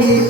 হি